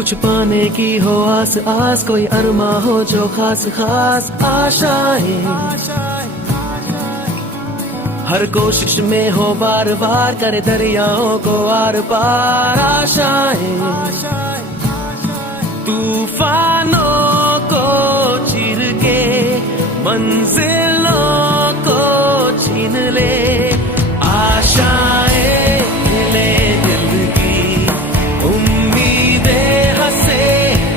कुछ पाने की हो आस आस, कोई अरमा हो जो खास खास आशाएं, हर कोशिश में हो बार बार करे दरियाओं को आर पार आशाएं, तूफान